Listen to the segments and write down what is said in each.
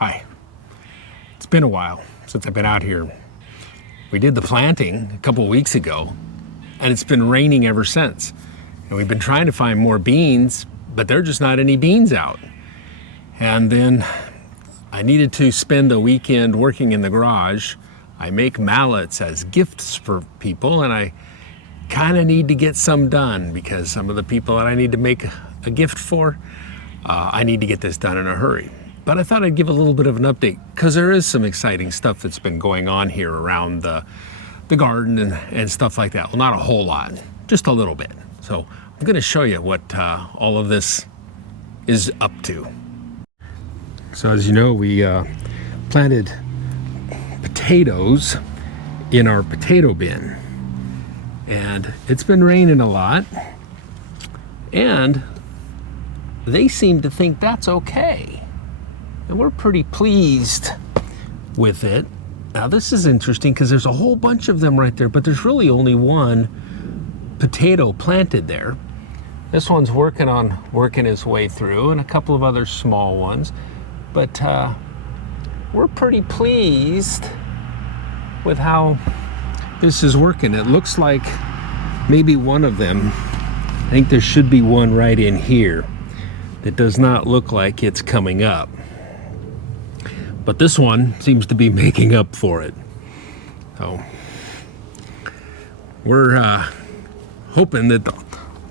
Hi. It's been a while since I've been out here. We did the planting a couple weeks ago, and it's been raining ever since. And we've been trying to find more beans, but there are just not any beans out. And then I needed to spend a weekend working in the garage. I make mallets as gifts for people, and I kind of need to get some done because some of the people that I need to make a gift for, I need to get this done in a hurry. But I thought I'd give a little bit of an update because there is some exciting stuff that's been going on here around the garden and stuff like that. Well, not a whole lot, just a little bit. So I'm going to show you what all of this is up to. So as you know, we planted potatoes in our potato bin. And it's been raining a lot. And they seem to think that's okay. And we're pretty pleased with it. Now this is interesting because there's a whole bunch of them right there, but there's really only one potato planted there. This one's working its way through, and a couple of other small ones. But we're pretty pleased with how this is working. It looks like maybe one of them, I think there should be one right in here that does not look like it's coming up. But this one seems to be making up for it. So we're hoping that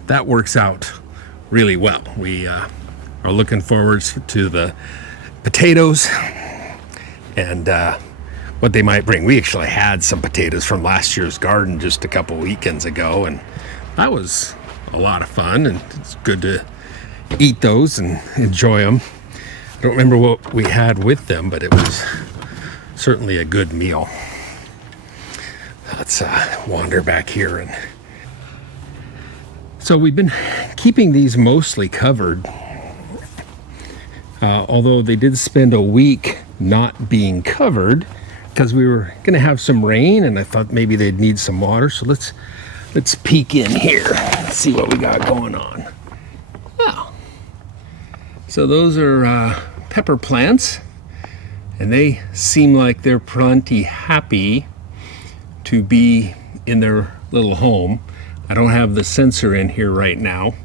that works out really well. We are looking forward to the potatoes and what they might bring. We actually had some potatoes from last year's garden just a couple weekends ago, and that was a lot of fun, and it's good to eat those and enjoy them. I don't remember what we had with them, but it was certainly a good meal. Let's wander back here. And so we've been keeping these mostly covered, although they did spend a week not being covered because we were going to have some rain, and I thought maybe they'd need some water. So let's peek in here and see what we got going on. Oh, so those are pepper plants, and they seem like they're plenty happy to be in their little home. I don't have the sensor in here right now,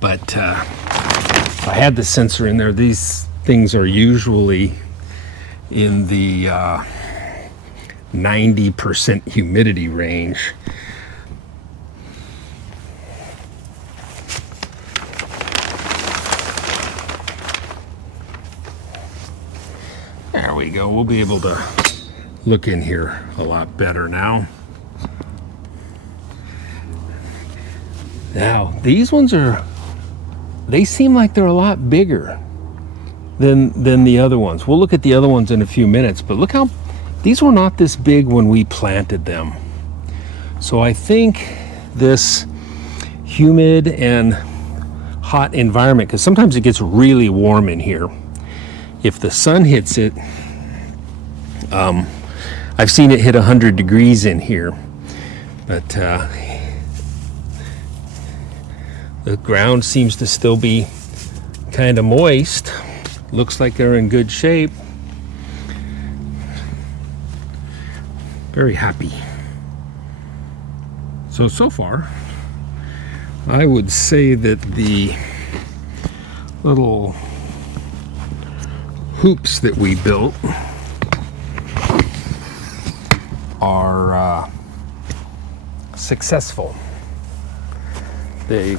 but if I had the sensor in there, these things are usually in the 90% humidity range. There we go. We'll be able to look in here a lot better now. Now, these ones they seem like they're a lot bigger than the other ones. We'll look at the other ones in a few minutes, but look how these were not this big when we planted them. So I think this humid and hot environment, because sometimes it gets really warm in here, if the sun hits it, I've seen it hit 100 degrees in here, but the ground seems to still be kind of moist. Looks like they're in good shape. Very happy. So far, I would say that the little hoops that we built are successful. They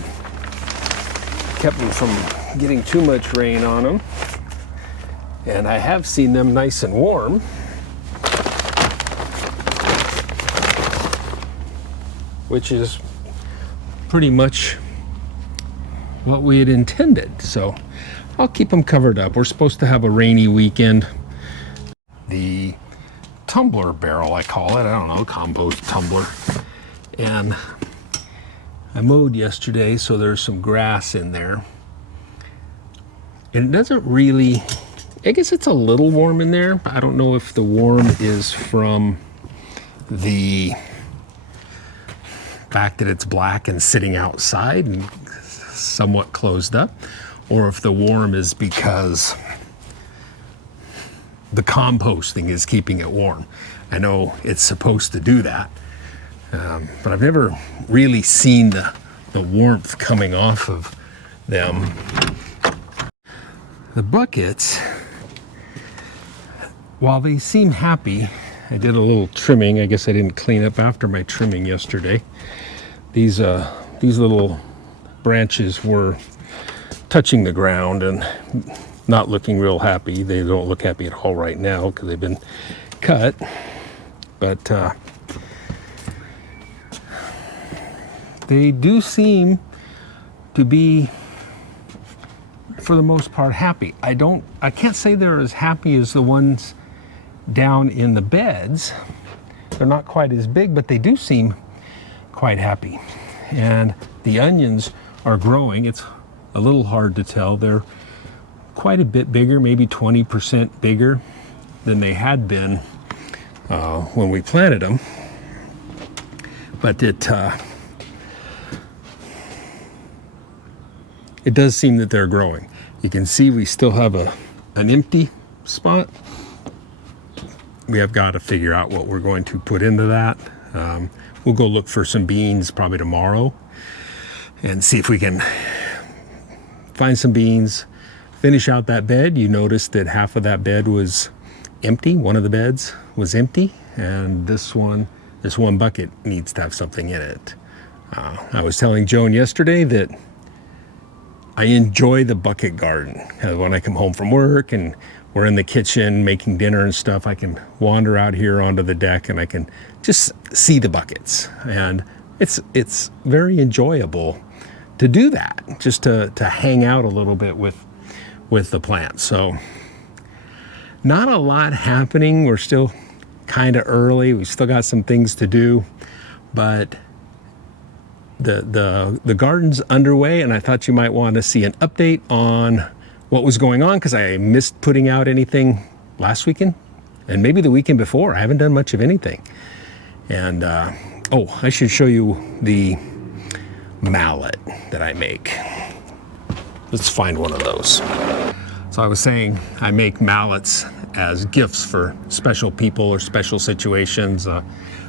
kept them from getting too much rain on them, and I have seen them nice and warm. Which is pretty much what we had intended. So I'll keep them covered up. We're supposed to have a rainy weekend. The tumbler barrel, I call it, I don't know, compost tumbler. And I mowed yesterday, so there's some grass in there. And it doesn't really, I guess it's a little warm in there. I don't know if the warm is from the fact that it's black and sitting outside and somewhat closed up, or if the warm is because the composting is keeping it warm. I know it's supposed to do that, but I've never really seen the warmth coming off of them. The buckets, while they seem happy, I did a little trimming. I guess I didn't clean up after my trimming yesterday. These little branches were touching the ground and not looking real happy. They don't look happy at all right now because they've been cut, but they do seem to be, for the most part, happy. I can't say they're as happy as the ones down in the beds. They're not quite as big, but they do seem quite happy. And the onions are growing. It's a little hard to tell. They're quite a bit bigger, maybe 20% bigger than they had been when we planted them. But it does seem that they're growing. You can see we still have an empty spot. We have got to figure out what we're going to put into that. We'll go look for some beans probably tomorrow and see if we can find some beans, finish out that bed. You noticed that half of that bed was empty. One of the beds was empty, and this one bucket needs to have something in it. I was telling Joan yesterday that I enjoy the bucket garden. When I come home from work and we're in the kitchen making dinner and stuff, I can wander out here onto the deck and I can just see the buckets. And it's very enjoyable to do that, just to hang out a little bit with the plants. So not a lot happening. We're still kind of early. We still got some things to do, but the garden's underway, and I thought you might want to see an update on what was going on, because I missed putting out anything last weekend and maybe the weekend before. I haven't done much of anything. And oh, I should show you the mallet that I make. Let's find one of those. So I was saying I make mallets as gifts for special people or special situations.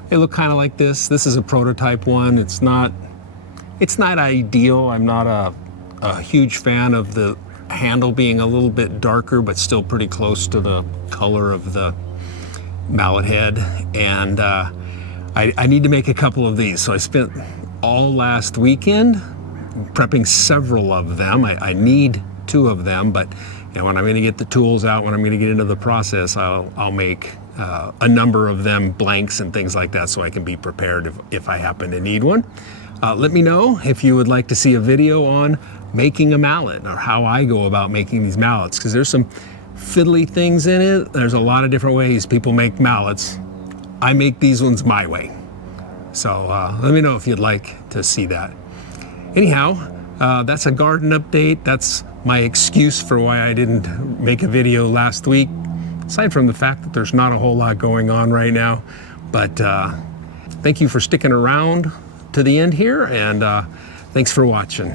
They look kind of like this. This is a prototype one. It's not ideal. I'm not a huge fan of the handle being a little bit darker, but still pretty close to the color of the mallet head. And I need to make a couple of these. So I spent all last weekend prepping several of them. I need 2 of them, but you know, when I'm going to get the tools out, when I'm going to get into the process, I'll make a number of them, blanks and things like that, so I can be prepared if I happen to need one. Let me know if you would like to see a video on making a mallet or how I go about making these mallets, because there's some fiddly things in it. There's a lot of different ways people make mallets. I make these ones my way. So let me know if you'd like to see that. Anyhow, that's a garden update. That's my excuse for why I didn't make a video last week, aside from the fact that there's not a whole lot going on right now. But thank you for sticking around to the end here, and thanks for watching.